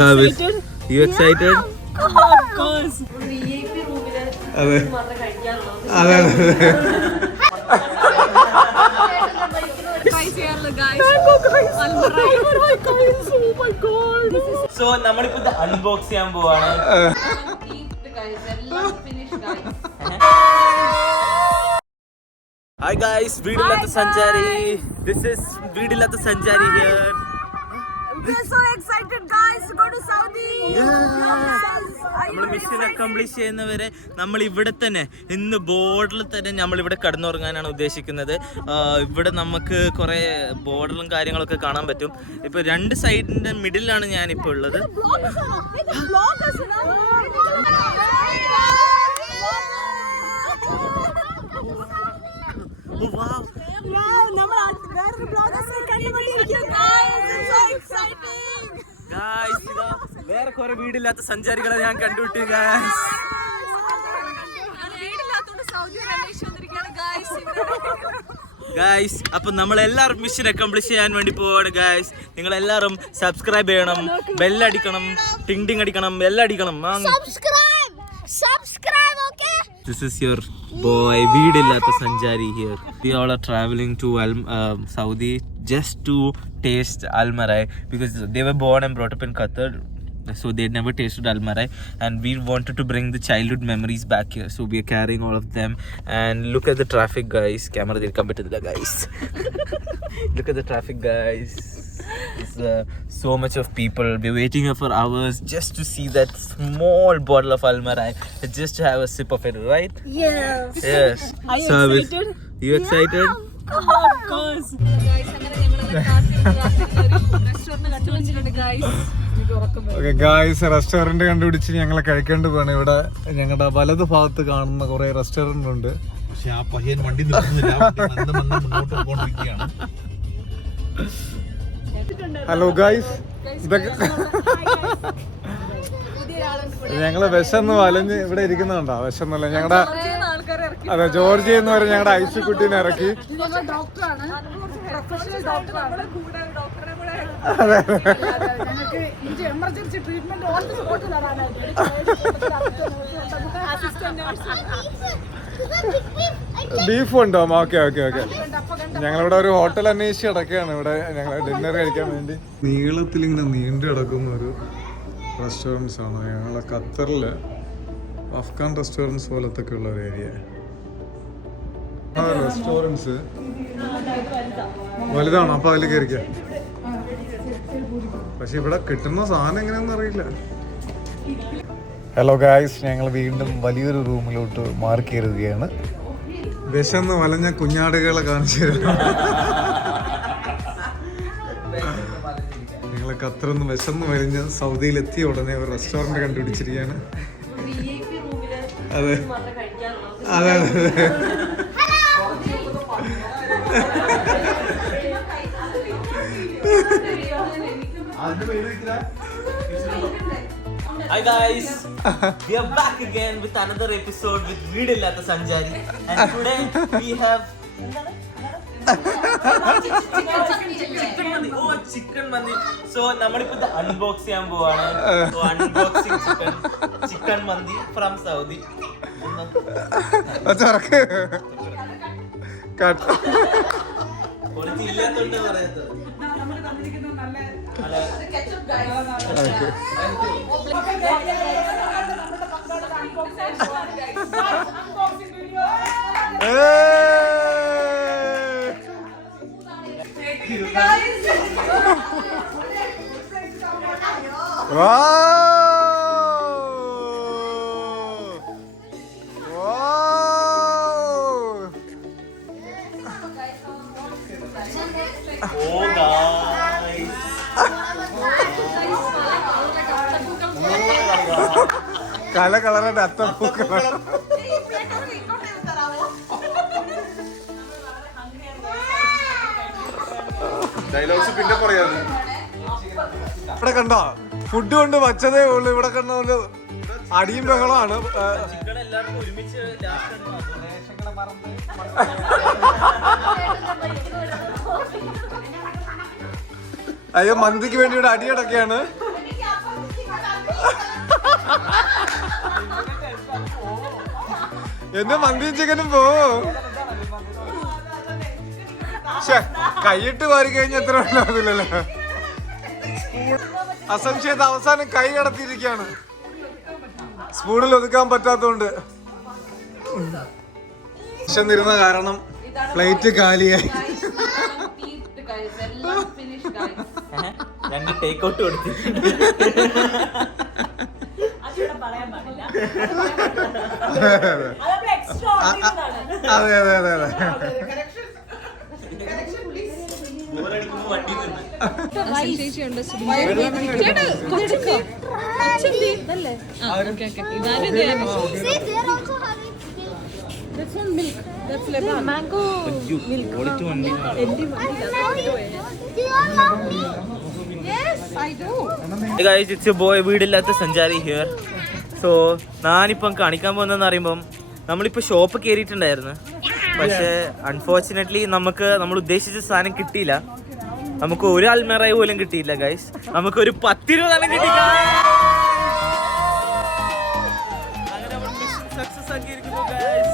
service. You excited? അതെ. അതെ so നമ്മളിപ്പോ അൺബോക്സ് ചെയ്യാൻ പോവാണ്. ഹായ് ഗായ്സ് വീടില്ലാത്ത സഞ്ചാരി. ദിസ് ഇസ് വീടില്ലാത്ത സഞ്ചാരി here We're so excited, guys, to go to Saudi. നമ്മൾ മിഷൻ? അക്കംപ്ലിഷ് ചെയ്യുന്നവരെ നമ്മൾ ഇവിടെ തന്നെ. ഇന്ന് ബോർഡിൽ തന്നെ നമ്മൾ ഇവിടെ കടന്നുറങ്ങാനാണ് ഉദ്ദേശിക്കുന്നത്. ഇവിടെ നമുക്ക് കുറേ ബോർഡിലും കാര്യങ്ങളൊക്കെ കാണാൻ പറ്റും. ഇപ്പൊ രണ്ട് സൈഡിന്റെ മിഡിലാണ് ഞാൻ ഇപ്പൊ ഉള്ളത്. Oh, നമ്മൾ അടുത്ത വേറൊരു vloggers നെ ഇതാ വേറെ കുറെ വീടില്ലാത്ത സഞ്ചാരികളെ ഞാൻ കണ്ടുവിട്ടു ഗായ്സ് ഗായ്സ് അപ്പൊ നമ്മൾ എല്ലാവരും മിഷൻ അക്കംപ്ലിഷ് ചെയ്യാൻ വേണ്ടി പോവാണ് ഗായ്സ് നിങ്ങൾ എല്ലാവരും സബ്സ്ക്രൈബ് ചെയ്യണം ബെല്ലടിക്കണം ടിങ് ടിങ് അടിക്കണം subscribe okay? This is your boy വീടില്ലാത്ത സഞ്ചാരി here we all are travelling to Saudi just to taste Almarai because they were born and brought up in Qatar so they never tasted almarai. And we wanted to bring the childhood memories back here so we're carrying all of them. And look at the traffic guys. Camera they'll come to the guys. Look at the traffic guys. It's uh, so much of people. Be waiting here for hours just to see that small bottle of almarai. Just to have a sip of it right? Yes. Yes. Are you so excited? You excited? Yeah, oh, of course, of course. Okay guys restaurant കണ്ടുപിടിച്ച് ഞങ്ങൾ കഴിക്കേണ്ടി പോകണം ഇവിടെ ഞങ്ങളുടെ വലത് ഭാഗത്ത് കാണുന്ന കുറെ റെസ്റ്റോറന്റ് ഉണ്ട്. പക്ഷെ ആ പയ്യൻ വണ്ടി ഹലോ ഗായ്സ് ഇതൊക്കെ ഞങ്ങൾ വിശന്ന് വലഞ്ഞ് ഇവിടെ ഇരിക്കുന്നുണ്ടോ? വിശന്നല്ല. ഞങ്ങളുടെ അതെ ജോർജി എന്ന് പറഞ്ഞ ഞങ്ങളുടെ ഐസിക്കുട്ടീനെ ഇറക്കി. ബീഫ് ഉണ്ടോ? Okay okay okay. ഞങ്ങളിവിടെ ഒരു ഹോട്ടൽ അന്വേഷിച്ച് കിടക്കുകയാണ് ഇവിടെ. ഞങ്ങൾ ഡിന്നർ കഴിക്കാൻ വേണ്ടി. നീളത്തിൽ ഇങ്ങനെ നീണ്ടു കിടക്കുന്ന ഒരു റെസ്റ്റോറന്റ്സ് ആണ്. ഞങ്ങളെ ഖത്തറിൽ അഫ്ഗാൻ റെസ്റ്റോറൻസ് പോലത്തെ ഒക്കെ ഉള്ള ഒരു ഏരിയ ആ റെസ്റ്റോറന്റ്സ് വലുതാണ് അപ്പൊ അതിൽ കയറിക്കാം പക്ഷെ ഇവിടെ കിട്ടുന്ന സാധനം എങ്ങനെയാണെന്ന് അറിയില്ല. ഹലോ ഗായ്സ് ഞങ്ങൾ വീണ്ടും വലിയൊരു റൂമിലോട്ട് മാറി കയറുകയാണ്. വിശന്ന് വലഞ്ഞ കുഞ്ഞാടുകളെ കാണിച്ചു തരാം. ഞങ്ങൾ ഖത്തറിന്ന് വിശന്ന് വലിഞ്ഞ് സൗദിയിലെത്തിയ ഉടനെ ഒരു റെസ്റ്റോറന്റ് കണ്ടുപിടിച്ചിരിക്കുകയാണ്. അതെ അതെ അതെ Hi guys, we are back again with another episode with Veedillatta Sanjari and today we have uh chicken mandi so നമ്മളിപ്പോ അൺബോക്സ് ചെയ്യാൻ പോവാണ് unboxing chicken chicken mandi from Saudi ഇല്ലാത്തോണ്ട് പറയാത്തത് അല്ല, ഓ guys. കല കളറിന്റെ അത്തപ്പൂക്കള ഡയലോഗ്സ് പിന്നെ പറയാറ് ഇവിടെ കണ്ടോ ഫുഡ് കൊണ്ട് വച്ചതേ ഉള്ളൂ. ഇവിടെ കണ്ടത് അടിയും ബഹളമാണ്. അയ്യോ മന്തിക്ക് വേണ്ടി ഇവിടെ അടിയടക്കെയാണ്. എന്റെ മന്തിയും ചിക്കനും ശ്ശെ, കൈയിട്ട് വാരി കഴിഞ്ഞ എത്ര ഉണ്ടാവില്ലല്ലോ അസംശയത്ത് അവസാനം കൈ കടത്തിയിരിക്കാണ് സ്പൂണിൽ ഒതുക്കാൻ പറ്റാത്തോണ്ട് വിശന്നിരുന്ന കാരണം പ്ലേറ്റ് കാലിയായി. രണ്ട് ടേക്ക് ഔട്ട് കൊടുത്തു. അതെ അതെ അതെ അതെ. വീടില്ലാത്ത സഞ്ചാരി ഹിയർ സോ ഞാനിപ്പം കാണിക്കാൻ പോകുന്നതെന്ന് പറയുമ്പം നമ്മളിപ്പോ ഷോപ്പ് കയറിയിട്ടുണ്ടായിരുന്നു. പക്ഷേ അൺഫോർച്ചുനേറ്റ്ലി നമുക്ക് നമ്മൾ ഉദ്ദേശിച്ച സാധനം കിട്ടിയില്ല. നമുക്ക് ഒരു അൽമറായി പോലും കിട്ടിയില്ല ഗൈസ് നമുക്ക് ഒരു പത്തിരുപതെണ്ണം കിട്ടി success ആക്കിയിരിക്കുന്നു guys.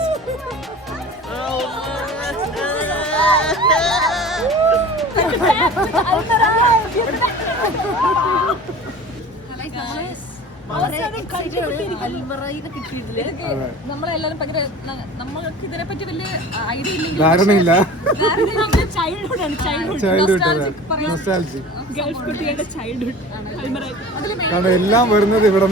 നമ്മളെല്ലാരും ഭയങ്കര ന- നമ്മൾക്ക് ഇതിനെ പറ്റി വലിയ ഐഡിയ ഇല്ലെങ്കിൽ ധാരണയില്ല. ചൈൽഡ്ഹുഡ് ആണ് ചൈൽഡ്ഹുഡ് കുട്ടികളുടെ ചൈൽഡ്ഹുഡ് എല്ലാം വരുന്നത് ഇവിടെ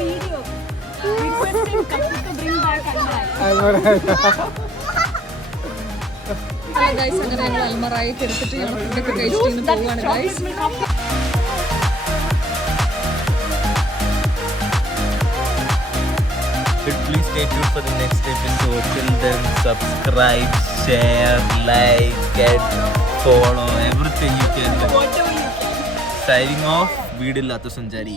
വീഡിയോ ഗൈസ് അങ്ങനെ ഞങ്ങൾ അൽമറായൊക്കെ എടുത്തിട്ട് ഞങ്ങൾ ഫുഡൊക്കെ കഴിച്ചിട്ട് പോവാണ് guys Please stay tuned for the next episode. Till then, subscribe, share, like, and follow everything you can do. Signing off, വീടില്ലാത്ത സഞ്ചാരി